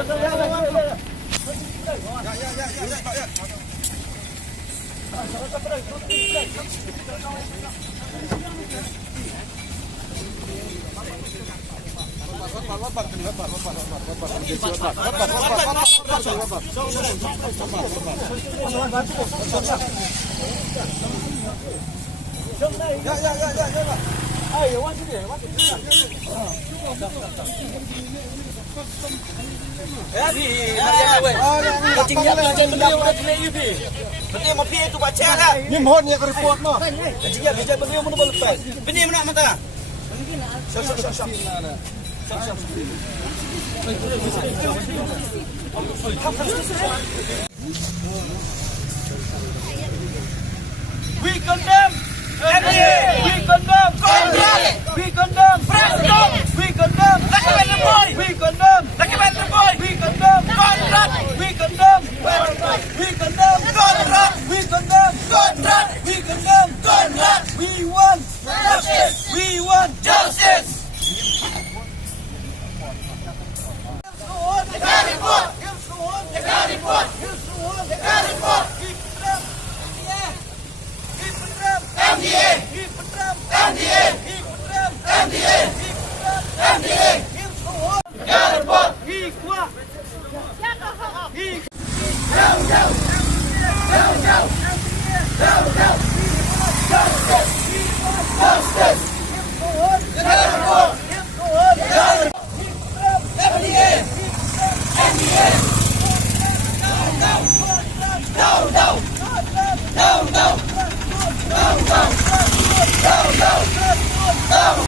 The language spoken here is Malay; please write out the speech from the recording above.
We condemn NDA. We condemn Congress. We condemn President. We condemn Boy. We condemn Boy. We condemn Conrad. We condemn Conrad. We condemn Conrad. We condemn Conrad. We condemn Conrad. We want justice. We want justice. NDA! NDA! NDA! NDA!